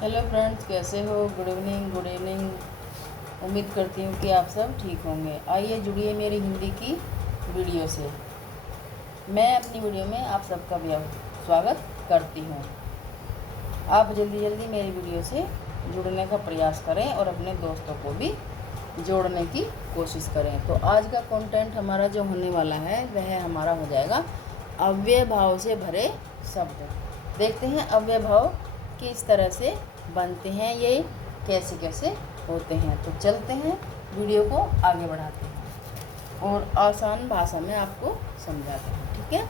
Hello friends, कैसे हो? Good evening, good evening. उम्मीद करती हूँ कि आप सब ठीक होंगे। आइए जुड़िए मेरी हिंदी की वीडियो से। मैं अपनी वीडियो में आप सबका भी स्वागत करती हूँ। आप जल्दी जल्दी मेरी वीडियो से जुड़ने का प्रयास करें और अपने दोस्तों को भी जोड़ने की कोशिश करें। तो आज का कंटेंट हमारा जो होने वाला है वह हमारा हो जाएगा अव्यय भाव से भरे शब्द। देखते हैं अव्यय भाव किस तरह से बनते हैं, ये कैसे कैसे होते हैं। तो चलते हैं, वीडियो को आगे बढ़ाते हैं और आसान भाषा में आपको समझाते हैं। ठीक है,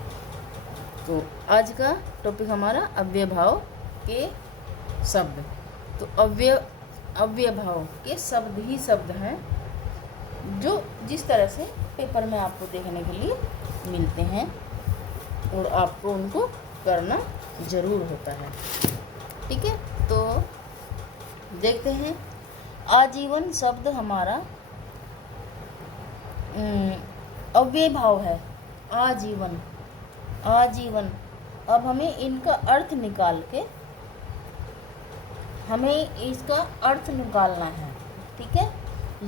तो आज का टॉपिक हमारा अव्यय भाव के शब्द। तो अव्यय भाव के शब्द ही शब्द हैं जो जिस तरह से पेपर में आपको देखने के लिए मिलते हैं और आपको उनको करना ज़रूर होता है। ठीक है, तो देखते हैं। आजीवन शब्द हमारा अव्यय भाव है। आजीवन, आजीवन। अब हमें इनका अर्थ निकाल के हमें इसका अर्थ निकालना है। ठीक है,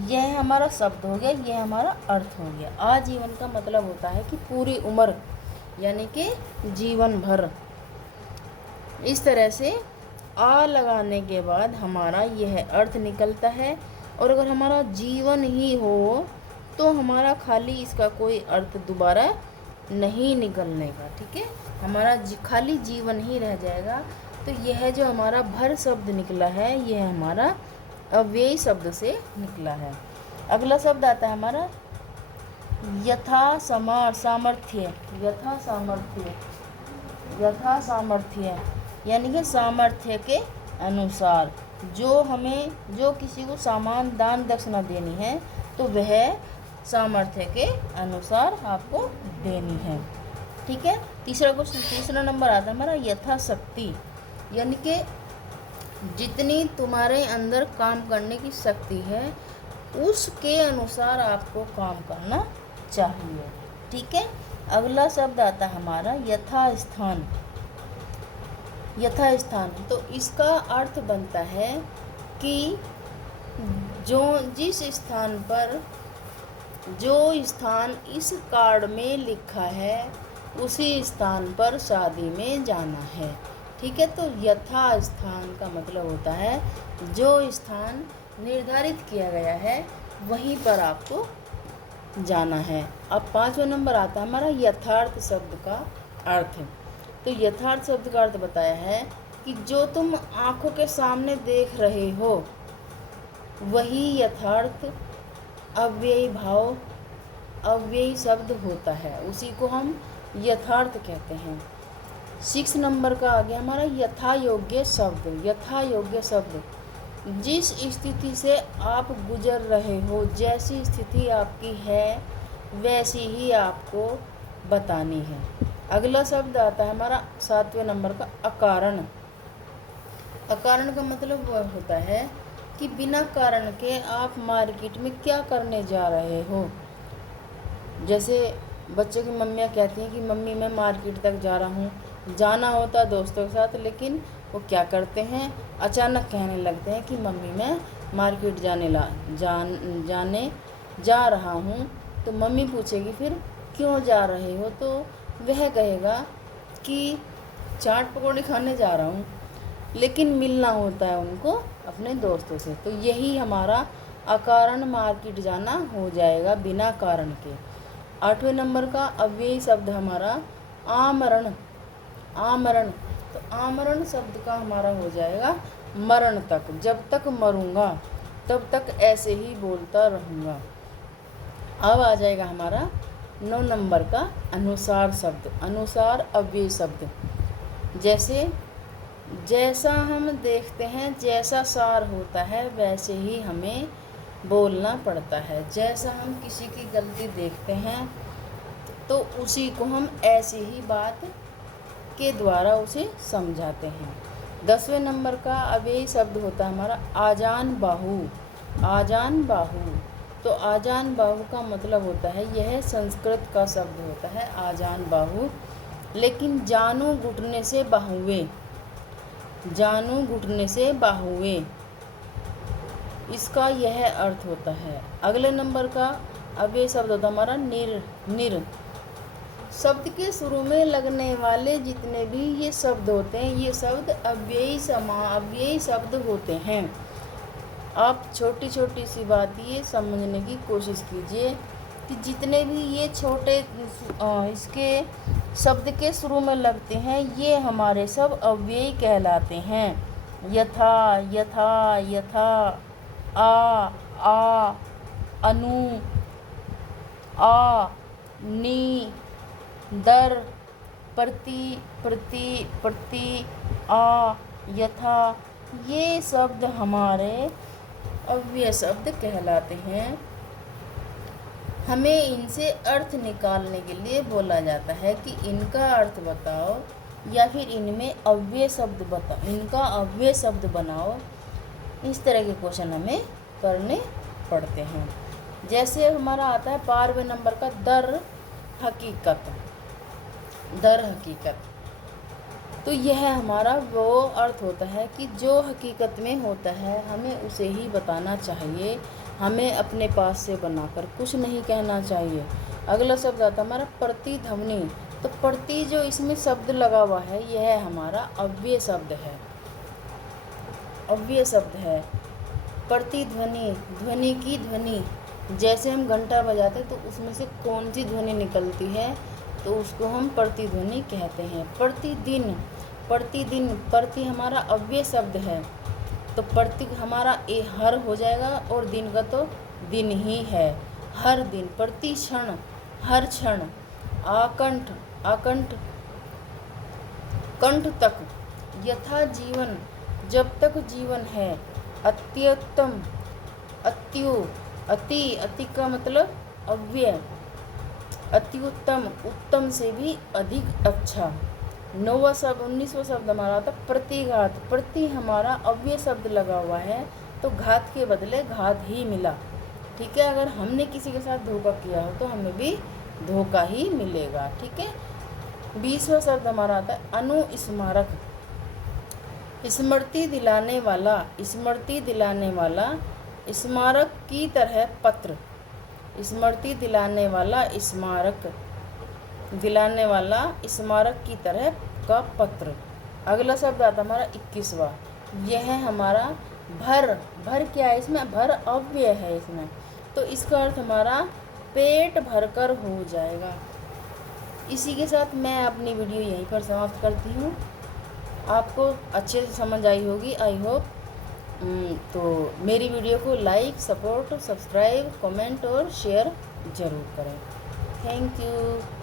यह हमारा शब्द हो गया, यह हमारा अर्थ हो गया। आजीवन का मतलब होता है कि पूरी उम्र, यानी कि जीवन भर। इस तरह से आ लगाने के बाद हमारा यह अर्थ निकलता है। और अगर हमारा जीवन ही हो तो हमारा खाली इसका कोई अर्थ दोबारा नहीं निकलने का। ठीक है, हमारा खाली जीवन ही रह जाएगा। तो यह जो हमारा भर शब्द निकला है यह हमारा अव्ययी शब्द से निकला है। अगला शब्द आता है हमारा यथा सामर्थ्य। यथा सामर्थ्य, यथा सामर्थ्य यानी कि सामर्थ्य के अनुसार। जो किसी को सामान दान दक्षिणा देनी है तो वह सामर्थ्य के अनुसार आपको देनी है। ठीक है, तीसरा नंबर आता है हमारा यथाशक्ति, यानी कि जितनी तुम्हारे अंदर काम करने की शक्ति है उसके अनुसार आपको काम करना चाहिए। ठीक है, अगला शब्द आता है हमारा यथास्थान। यथास्थान, तो इसका अर्थ बनता है कि जिस स्थान पर जो स्थान इस कार्ड में लिखा है उसी स्थान पर शादी में जाना है। ठीक है, तो यथा स्थान का मतलब होता है जो स्थान निर्धारित किया गया है वहीं पर आपको जाना है। अब 5वां नंबर आता है हमारा यथार्थ शब्द का अर्थ। तो यथार्थ शब्द का अर्थ बताया है कि जो तुम आँखों के सामने देख रहे हो वही यथार्थ अव्ययी भाव, अव्ययी शब्द होता है, उसी को हम यथार्थ कहते हैं। 6 नंबर का आ गया हमारा यथा योग्य शब्द। यथा योग्य शब्द, जिस स्थिति से आप गुजर रहे हो, जैसी स्थिति आपकी है वैसी ही आपको बतानी है। अगला शब्द आता है हमारा 7वें नंबर का अकारण। अकारण का मतलब वह होता है कि बिना कारण के आप मार्केट में क्या करने जा रहे हो। जैसे बच्चों की मम्मियाँ कहती हैं कि मम्मी मैं मार्केट तक जा रहा हूँ, जाना होता दोस्तों के साथ, लेकिन वो क्या करते हैं, अचानक कहने लगते हैं कि मम्मी मैं मार्केट जाने जा रहा हूँ। तो मम्मी पूछेगी फिर क्यों जा रहे हो, तो वह कहेगा कि चाट पकौड़े खाने जा रहा हूँ, लेकिन मिलना होता है उनको अपने दोस्तों से। तो यही हमारा अकारण मार्केट जाना हो जाएगा, बिना कारण के। 8वें नंबर का अव्ययी शब्द हमारा आमरण। आमरण, तो आमरण शब्द का हमारा हो जाएगा मरण तक। जब तक मरूंगा तब तक ऐसे ही बोलता रहूँगा। अब आ जाएगा हमारा 9 नंबर का अनुसार शब्द। अनुसार अव्ययी शब्द, जैसा हम देखते हैं जैसा सार होता है वैसे ही हमें बोलना पड़ता है। जैसा हम किसी की गलती देखते हैं तो उसी को हम ऐसी ही बात के द्वारा उसे समझाते हैं। 10वें नंबर का अव्ययी शब्द होता है हमारा आजान बाहु। आजान बाहु, तो आजान बाहु का मतलब होता है, यह संस्कृत का शब्द होता है आजान बाहु, लेकिन जानू घुटने से बाहुए। जानू घुटने से बाहुए, इसका यह अर्थ होता है। अगले नंबर का अव्यय शब्द होता है हमारा निर। शब्द के शुरू में लगने वाले जितने भी ये शब्द होते हैं, ये शब्द अव्ययी शब्द होते हैं। आप छोटी छोटी सी बात ये समझने की कोशिश कीजिए कि जितने भी ये छोटे इसके शब्द के शुरू में लगते हैं, ये हमारे सब अव्ययी कहलाते हैं। यथा, यथा, यथा, आ, अनु, आ, नी, दर, प्रति, प्रति, प्रति, आ, यथा, ये शब्द हमारे अव्यय शब्द कहलाते हैं। हमें इनसे अर्थ निकालने के लिए बोला जाता है कि इनका अर्थ बताओ या फिर इनमें अव्यय शब्द बताओ, इनका अव्यय शब्द बनाओ। इस तरह के क्वेश्चन हमें करने पड़ते हैं। जैसे हमारा आता है 12वें नंबर का दर हकीकत। दर हकीकत, तो यह हमारा वो अर्थ होता है कि जो हकीकत में होता है हमें उसे ही बताना चाहिए, हमें अपने पास से बनाकर कुछ नहीं कहना चाहिए। अगला शब्द आता है हमारा प्रतिध्वनि। तो प्रति जो इसमें शब्द लगा हुआ है, यह हमारा अव्यय शब्द है, अव्यय शब्द है। प्रतिध्वनि, ध्वनि की ध्वनि, जैसे हम घंटा बजाते तो उसमें से कौन सी ध्वनि निकलती है, तो उसको हम प्रतिध्वनि कहते हैं। प्रतिदिन, प्रतिदिन, प्रति हमारा अव्यय शब्द है, तो प्रति हमारा हर हो जाएगा और दिन का तो दिन ही है, हर दिन। प्रति क्षण, हर क्षण। आकंठ, आकंठ, कंठ तक। यथा जीवन, जब तक जीवन है। अत्युत्तम, अत्यु, अति, अति का मतलब अव्यय। अति उत्तम, उत्तम से भी अधिक अच्छा। 19वां शब्द हमारा आता प्रतिघात। प्रति हमारा अव्यय शब्द लगा हुआ है, तो घात के बदले घात ही मिला। ठीक है, अगर हमने किसी के साथ धोखा किया हो तो हमें भी धोखा ही मिलेगा। ठीक है। 20वां शब्द हमारा आता है अनुस्मारक। स्मृति दिलाने वाला, स्मृति दिलाने वाला। स्मारक की तरह पत्र, स्मृति दिलाने वाला, स्मारक दिलाने वाला, स्मारक की तरह का पत्र। अगला शब्द आता हमारा 21वां, यह हमारा भर। भर क्या है इसमें, भर अव्यय है इसमें, तो इसका अर्थ हमारा पेट भरकर हो जाएगा। इसी के साथ मैं अपनी वीडियो यहीं पर समाप्त करती हूँ। आपको अच्छे से समझ आई होगी, आई होप। तो मेरी वीडियो को लाइक, सपोर्ट, सब्सक्राइब, कमेंट और शेयर ज़रूर करें। Thank you.